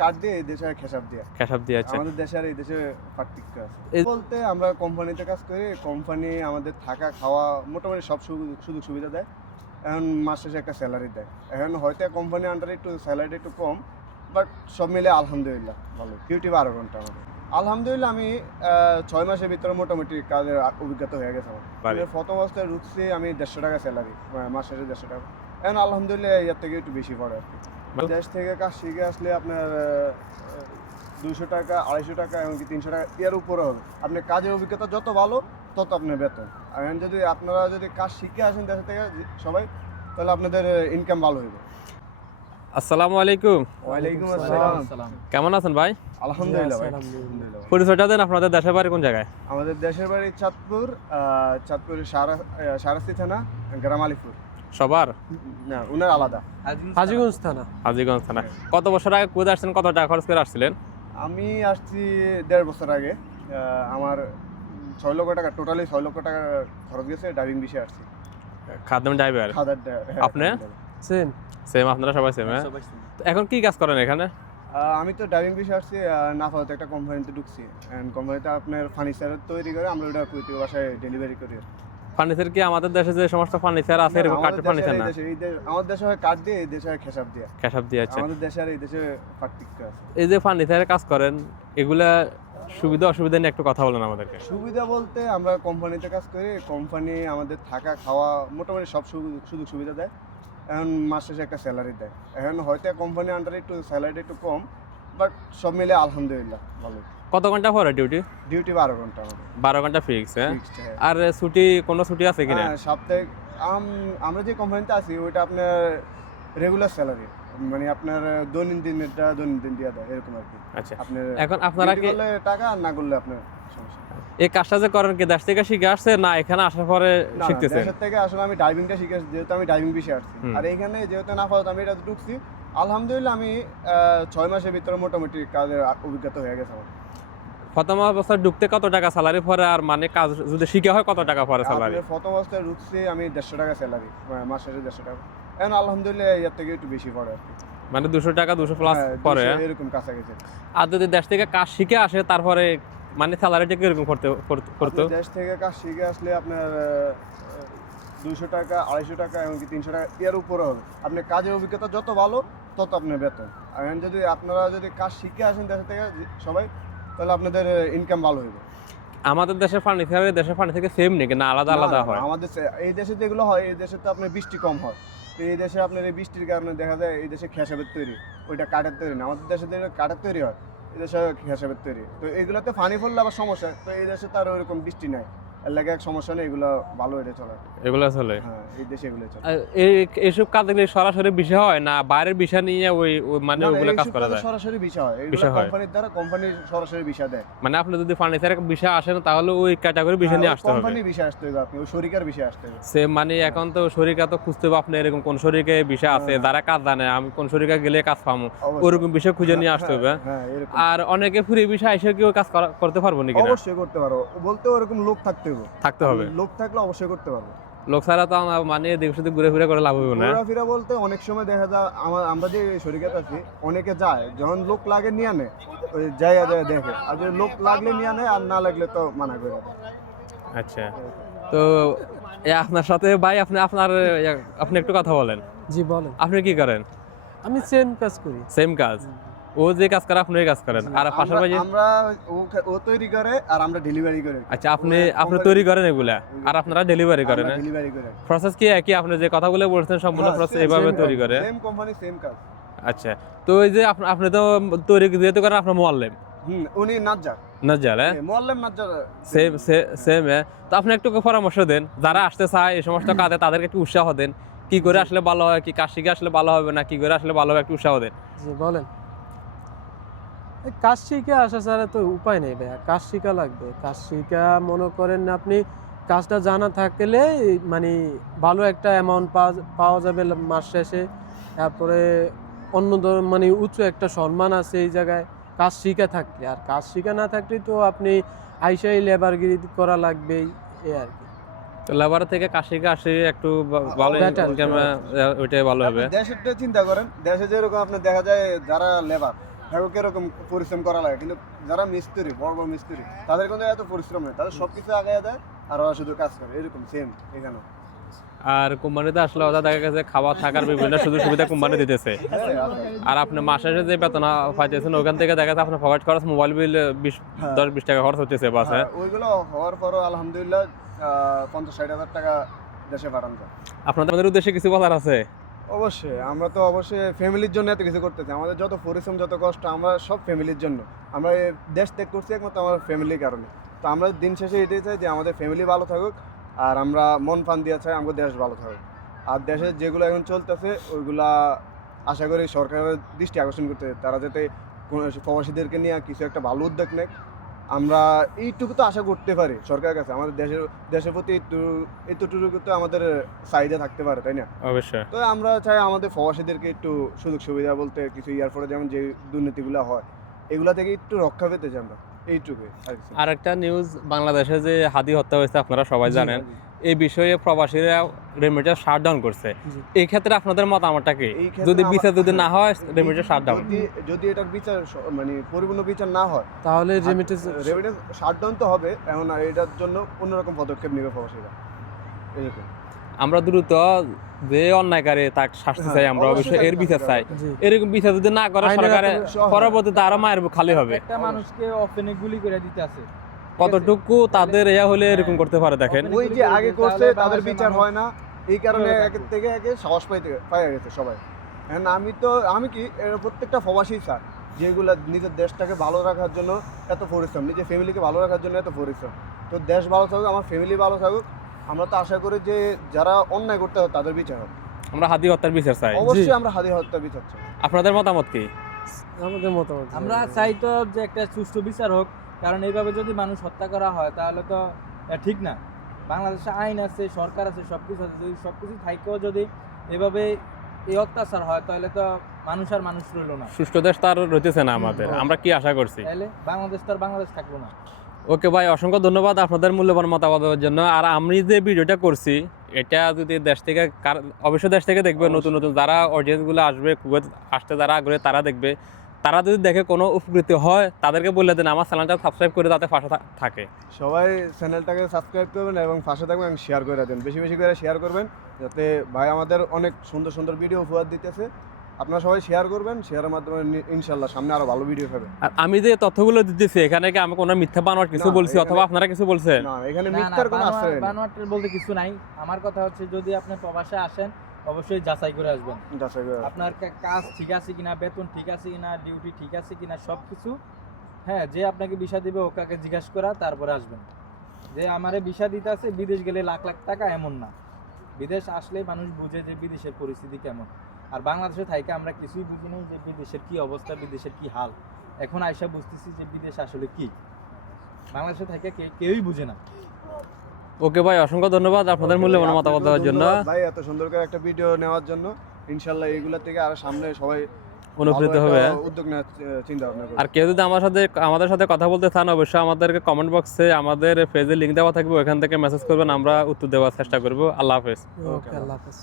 Card দিয়ে এই দেশে খেসাব দিয়ে আচ্ছা। আমাদের দেশে আর এই দেশে পার্থক্য আছে বলতে আমরা কোম্পানিতে কাজ করি। কোম্পানি আমাদের থাকা খাওয়া মোটামুটি সব সুযোগ সুবিধা দেয়। এখন মাস শেষে একটা স্যালারি দেয়। এখন হয়তো কোম্পানি আন্ডারে একটু স্যালারি একটু কম, বাট সব মিলে আলহামদুলিল্লাহ ভালো। ডিউটি 12 ঘন্টা আমাদের। আলহামদুলিল্লাহ আমি 6 মাসের ভিতরে মোটামুটি কাজের অভিজ্ঞতা হয়ে গেছে আমার। প্রথম অবস্থায় ঢুকছি আমি 150 টাকা স্যালারি, মাস শেষে 150 টাকা। এখন আলহামদুলিল্লাহ এর থেকে একটু বেশি পড়ে আর কি। দেশ থেকে কাজ শিখে আসলে আপনার 200 টাকা 250 টাকা এমনকি 300 টাকা এর উপরে হবে। আপনার কাজের অভিজ্ঞতা যত ভালো তত আপনার বেতন। আর এখন যদি আপনারা যদি কাজ শিখে আসেন দেশ থেকে সবাই, তাহলে আপনাদের ইনকাম ভালো হবে। আসসালামু আলাইকুম। ওয়ালাইকুম আসসালাম। কেমন আছেন ভাই? আলহামদুলিল্লাহ ভাই, আলহামদুলিল্লাহ। পরিচয়টা দেন, আপনাদের দেশের বাড়ি কোন জায়গায়? আমাদের দেশের বাড়ি চাঁদপুরের সারাস্তি থানা, গ্রাম আলিপুর। সবার না, উনার আলাদা, হাজীগঞ্জ থানা। হাজীগঞ্জ থানা। কত বছর আগে কোথায় আসছেন, কত টাকা খরচ করে আসছিলেন? আমি আসছি 1.5 বছর আগে। আমার 6 লক্ষ টাকা, টোটালি 6 লক্ষ টাকা খরচ গেছে ড্রাইভিং বিষয়ে আসছি। খাদ্য ড্রাইভার। আপনি? সেম সেম, আপনারা সবাই সেম। এখন কি কাজ করেন এখানে? আমি তো ড্রাইভিং বিষয়ে আসছি। নাফাতে একটা কোম্পানিতে ঢুকছি। কোম্পানিতে আপনার ফার্নিচার তৈরি করে, আমরা ওটা প্রতি বাসায় ডেলিভারি করি। ফার্নিচার কি আমাদের দেশে যে সমস্ত ফার্নিচার আছে এরকম কাঠের ফার্নিচার না? আমাদের দেশে হয় কাঠ দিয়ে, এই দেশে হয় খেসাব দিয়ে। খেসাব দিয়ে। আচ্ছা, আমাদের দেশে আর এই দেশে পার্থক্য আছে। এই যে ফার্নিচারের কাজ করেন, এগুলা সুবিধা অসুবিধা নিয়ে একটু কথা বলেন আমাদেরকে। সুবিধা বলতে আমরা কোম্পানিতে কাজ করি। কোম্পানি আমাদের থাকা খাওয়া মোটামুটি সব সুযোগ সুবিধা দেয়। এখন মাস শেষে একটা স্যালারি দেয়। এখন হয়তো কোম্পানি আন্ডারে একটু স্যালারিটা একটু কম, বাট সব মিলে আলহামদুলিল্লাহ ভালো। কত ঘন্টা পরে ডিউটি? ডিউটি 12 ঘন্টা আমাদের। 12 ঘন্টা ফিক্স। হ্যাঁ। হ্যাঁ। আর ছুটি, কোনো ছুটি আছে কিনা? সপ্তাহে আমরা যে কোম্পানিতে আছি ওইটা আপনার রেগুলার স্যালারি, মানে আপনার দৈনন্দিনটা দৈনন্দিন দিয়ে দেয় এরকম আর কি। আচ্ছা, আপনার এখন আপনারা কি করলে টাকা, আর না করলে আপনার সমস্যা। এই কাজটা যে করেন কি দেশ থেকে শিখে আসছে না এখানে আসার পরে না, শিখতেছেন? দেশের থেকে আসলে আমি ড্রাইভিংটা শিখে, যেহেতু আমি ড্রাইভিং বিষয়ে আসছি। আর এইখানে যেহেতু না পাওয়া আমি এটা ঢুকছি। আলহামদুলিল্লাহ আমি 6 মাসের ভিতরে মোটামুটি কাজের অভিজ্ঞতা হয়ে গেছে আমার। প্রথম অবস্থায় ঢুকতে কত টাকা স্যালারি পরে, আর মানে কাজ যদি শিখে হয় কত টাকা পরে স্যালারি? প্রথম অবস্থায় ঢুকছি আমি 150 টাকা স্যালারি, মাস শেষে 150 টাকা। এখন আলহামদুলিল্লাহ এর থেকে একটু বেশি পড়ে আর কি। মানে 200 টাকা 200 প্লাস পরে এরকম কাছাকাছি। আর যদি দেশ থেকে কাজ শিখে আসে তারপরে মানে স্যালারিটা কিরকম করতে? দেশ থেকে কাজ শিখে আসলে আপনার 200 টাকা 250 টাকা এমনকি 300 টাকা এর উপরে হবে। আপনার কাজের অভিজ্ঞতা যত ভালো তত আপনার বেতন। আর এখন যদি আপনারা যদি কাজ শিখে আসেন দেশ থেকে সবাই, তাহলে আপনাদের ইনকাম ভালো হবে। আমাদের দেশের ফার্নিচার দেশের ফার্নিচার সেম নাকি না আলাদা আলাদা হয়? আমাদের এই দেশে যেগুলো হয়, এই দেশে তো আপনার বৃষ্টি কম হয়। তো এই দেশে আপনার এই বৃষ্টির কারণে দেখা যায় এই দেশে খেসাবের তৈরি, ওইটা কাঠের তৈরি না। আমাদের দেশে কাঠের তৈরি হয়, এই দেশে খেসাবের তৈরি। তো এগুলোতে পানি পড়লে আবার সমস্যা। তো এই দেশে তার ওইরকম বৃষ্টি নাই, এর লাগে এক সমস্যা নেই। এগুলো ভালো, এটা চলে, এগুলো চলে। হ্যাঁ, এই দেশে এগুলো চলে। এইসব কাজগুলো সরাসরি বিষয় হয় না বাইরের বিষয় নিয়ে ওই মানে ওগুলো কাজ করা যায়? সরাসরি বিষয় হয়, এগুলো কোম্পানির দ্বারা, কোম্পানি সরাসরি বিষয় দেয়। মানে আপনি যদি ফার্নিচারের বিষয় আসেন তাহলে ওই ক্যাটাগরি বিষয় নিয়ে আসতে হবে, কোম্পানি বিষয় আসতে হবে, আপনি ওই শরিকার বিষয় আসতে হবে। সে মানে এখন তো শরিকা তো খুঁজতে হবে আপনি, এরকম কোন শরিকে বিষয় আছে যারা কাজ জানে, আমি কোন শরিকা গেলে কাজ পাবো, ওরকম বিষয় খুঁজে নিয়ে আসতে হবে। আর অনেকে ফ্রি বিষয় এসে কেউ কাজ করতে পারবো নাকি? অবশ্যই করতে পারো, বলতে ওরকম লোক থাকতে হবে। লোক থাকলে অবশ্যই করতে পারবো। লোক ছাড়া তো মানে এদিকে শুধু ঘুরে ফিরে করে লাভ হবে না। ঘোরাফেরা বলতে অনেক সময় দেখা যায় আমরা যে শরিকাত আছি অনেকে যায়, যখন লোক লাগে নিয়ে আনে, ওই জায়গা দেখে। আর যদি লোক লাগলে নিয়ে আনে, আর না লাগলে তো মানা করে দেয়। আচ্ছা, তো আপনার সাথে ভাই আপনি একটু কথা বলেন। জি বলেন। আপনি কি করেন? আমি সেম কাজ করি। সেম কাজ, ও যে কাজ করে আপনি কাজ করেন। আর পাশাপাশি আমরা ও তৈরি করে আর আমরা ডেলিভারি করি। আচ্ছা, আপনি তৈরি করেন এগুলা আর আপনারা ডেলিভারি করেন? ডেলিভারি করেন। প্রসেস কি একই? আপনি যে কথাগুলো বলছেন সম্পূর্ণ প্রসেস এইভাবে তৈরি করে? সেম কোম্পানি সেম কাজ। আচ্ছা, তো এই যে আপনি তো তৈরি যেহেতু করেন, আপনার মোয়াল্লেম। উনি নাজ্জার। নাজ্জার, হ্যাঁ, মোয়াল্লেম নাজ্জার। সেম। তো আপনি একটু পরামর্শ দেন যারা আসতে চায় এই সমস্ত কাজে, তাদেরকে একটু উৎসাহ দেন। কি করে আসলে ভালো হয়, কি কাজ শিখে আসলে ভালো হবে, না কি করে আসলে ভালো হবে, একটু উৎসাহ দেন। জি বলেন। কাজ শিখে আসা ছাড়া তো উপায় নেই ভাইয়া, কাজ শিখা লাগবে। কাজ শিখা মনে করেন আপনি কাজটা জানা থাকলে মানে ভালো একটা অ্যামাউন্ট পাওয়া যাবে মাস শেষে। তারপরে অন্য মানে উঁচু একটা সম্মান আছে এই জায়গায় কাজ শিখা থাকলে। আর কাজ শিখা না থাকলে তো আপনি আইসাই লেবারগিরি করা লাগবেই, এই আর কি। তো লেবার থেকে কাজ শিখে আসে একটু ভালো ইনকাম, ওইটাই ভালো হবে। দেশেরটা চিন্তা করেন, দেশে যেরকম আপনার দেখা যায় যারা লেবার, হ্যাঁ কিরকম পরিশ্রম করা লাগে, কিন্তু যারা মিস্ত্রি বড় বড় মিস্ত্রি তাদের কিন্তু এত পরিশ্রম নেই, তাদের সবকিছু আগে দেয় আর ওরা শুধু কাজ করে, এরকম সেম এখানে। আর কোম্পানিতে আসলে ওদের দেখা গেছে খাবার থাকার বিভিন্ন সুযোগ সুবিধা কোম্পানি দিতেছে। আর আপনি মাসে যে বেতন পাইতেছেন ওখান থেকে দেখা যাচ্ছে আপনার পকেট খরচ, মোবাইল বিল 10-20 টাকা খরচ হচ্ছে বাসে। ওইগুলো হওয়ার পরও আলহামদুলিল্লাহ 50-60 হাজার টাকা দেশে পাঠান যায়। আপনাদের উদ্দেশ্যে কিছু বলার আছে? অবশ্যই আমরা তো অবশ্যই ফ্যামিলির জন্য এত কিছু করতেছি, আমাদের যত পরিশ্রম যত কষ্ট আমরা সব ফ্যামিলির জন্য। আমরা এই দেশ ত্যাগ করছি একমাত্র আমার ফ্যামিলির কারণে। তো আমরা দিন শেষে এটাই চাই যে আমাদের ফ্যামিলি ভালো থাকুক, আর আমরা মন প্রাণ দিয়ে চাই আমাদের দেশ ভালো থাকুক। আর দেশের যেগুলো এখন চলতেছে ওইগুলা আশা করি সরকারের দৃষ্টি আকর্ষণ করতে, তারা যাতে কোনো প্রবাসীদেরকে নিয়ে কিছু একটা ভালো উদ্যোগ নেয়। আমরা এইটুকু তো আশা করতে পারি সরকারের কাছে, আমাদের দেশের প্রতি এতটুকু তো আমাদের চাহিদা থাকতে পারে, তাই না? অবশ্যই। তো আমরা চাই আমাদের প্রবাসীদেরকে একটু সুযোগ সুবিধা বলতে কিছু এয়ারপোর্টে যেমন যে দুর্নীতিগুলো হয় এগুলা থেকে একটু রক্ষা পেতে চাই আমরা, এইটুকুই আর কি। আর একটা নিউজ, বাংলাদেশে যে হাদি হত্যা হয়েছে আপনারা সবাই জানেন, এই বিষয়ে প্রবাসীরা রেমিটেন্স শাটডাউন করছে। জি। এই ক্ষেত্রে আপনাদের মতামতটা কি? এই ক্ষেত্রে যদি বিচার যদি না হয় রেমিটেন্স শাটডাউন, যদি এটার বিচার মানে পরিপূর্ণ বিচার না হয় তাহলে রেমিটেন্স শাটডাউন তো হবে। এখন এটার জন্য অন্যরকম পদক্ষেপ নেবে প্রবাসীরা, এরকম। আমরা দ্রুত যে অন্যায়কারী তাকে শাস্তি চাই, আমরা অবশ্যই এর বিচার চাই। জি। এরকম বিচার যদি না করে আইনের সরকারে আওতায়- পরবর্তীতে আরো মায়ের বুক খালি হবে। একটা মানুষকে অফেনে গুলি করে দিতে আছে। কতটুকু তাদের ইয়া হলে এরকম করতে পারে দেখেন। ওই যে আগে করছে তাহলে তাদের বাংলাদেশের বিচার মানুষ- হয় না, এই কারণে করে একের থেকে একে সাহস পাইয়া গেছে সবাই। এখন আমি কি প্রত্যেকটা প্রবাসী স্যার যেগুলো নিজের দেশটাকে ভালো রাখার জন্য এত পরিশ্রম, নিজের ফ্যামিলিকে ভালো রাখার জন্য এত পরিশ্রম, তো দেশ ভালো থাকুক, আমার ফ্যামিলি ভালো থাকুক। আমরা তো আশা করি যে যারা অন্যায় করতে হয় তাদের বিচার হবে। আমরা হাদি হত্যার বিচার চাই। অবশ্যই আমরা হাদি হত্যা বিচার চাই। আপনাদের মতামত কি? আমাদের মতামত আমরা চাই তো যে একটা সুষ্ঠু বিচার হোক, কারণ এইভাবে যদি মানুষ হত্যা করা হয় তাহলে তো ঠিক না। বাংলাদেশে আইন আছে, সরকার আছে, সবকিছু আছে, যদি সবকিছু থাকেও যদি এভাবে এই অত্যাচার হয় তাহলে তো মানুষ আর মানুষ রইল না, সুষ্ঠু দেশ তার রইতেছে না আমাদের, আমরা কি আশা করছি? তাহলে বাংলাদেশ তো আর বাংলাদেশ থাকলো না। ওকে ভাই, অসংখ্য ধন্যবাদ আপনাদের মূল্যবান মতামত দেওয়ার জন্য। আর আমি যে ভিডিওটা করছি এটা যদি দেশ থেকে অবশ্যই দেশ থেকে দেখবে, নতুন নতুন যারা অডিয়েন্সগুলো আসবে, কুয়েত আসতে যারা আগ্রহী তারা দেখবে, তারা যদি দেখে কোনো উপকৃত হয় তাদেরকে বলে দেন আমার চ্যানেলটা সাবস্ক্রাইব করে তাতে পাশে থাকে। সবাই চ্যানেলটাকে সাবস্ক্রাইব করবেন এবং পাশে থাকবেন এবং শেয়ার করে দেন, বেশি বেশি করে শেয়ার করবেন, যাতে ভাই আমাদের অনেক সুন্দর সুন্দর ভিডিও উপহার দিতেছে। আপনারা সবাই শেয়ার করবেন, শেয়ারের মাধ্যমে ইনশাল্লাহ সামনে আরো ভালো ভিডিও পাবেন। আর আমি যে তথ্যগুলো দিতেছি এখানে কি আমি কোনো মিথ্যা বানোয়ার কিছু না, বলছি এখানে- অথবা আপনারা কিছু বলছেন? না এখানে না, না, মিথ্যার কোনো আশ্রয় নেই। বানোয়াটের বলতে কিছু নাই। আমার কথা হচ্ছে যদি আপনি প্রবাসে আসেন অবশ্যই যাচাই করে আসবেন, যাচাই করে। আপনার কাজ ঠিক আছে কিনা, বেতন ঠিক আছে কিনা, ডিউটি ঠিক আছে কিনা, সবকিছু। হ্যাঁ, যে আপনাকে ভিসা দিবে ওকে জিজ্ঞাসা করা তারপরে আসবেন। যে আমারে ভিসা দিতে আছে বিদেশ গেলে লাখ লাখ টাকা, এমন না। বিদেশ আসলে মানুষ বুঝে যে বিদেশের পরিস্থিতি কেমন। আর বাংলাদেশে থাইকে আমরা কিছুই বুঝি নাই যে বিদেশের কি অবস্থা, বিদেশের কি হাল। এখন আইসা বুঝতেছি যে বিদেশ আসলে কি। বাংলাদেশে থাইকে কেউই বুঝে না। ওকে ভাই, অসংখ্য ধন্যবাদ আপনাদের মূল্যবান মতামত দেওয়ার জন্য, ভাই এত সুন্দর করে একটা ভিডিও নেওয়ার জন্য। ইনশাল্লাহ এইগুলা থেকে আরো সামনে সবাই অনুপ্রেরিত ভালো হবে। একটা উদ্যোগ নেওয়ার চিন্তা ভাবনা করবে। আর কেউ যদি আমাদের সাথে কথা বলতে চান অবশ্যই আমাদেরকে কমেন্ট বক্সে আমাদের পেজে লিঙ্ক দেওয়া থাকবে, ওখান থেকে মেসেজ করবেন, আমরা উত্তর দেওয়ার চেষ্টা করব। আল্লাহ হাফেজ। ওকে, আল্লাহ হাফেজ।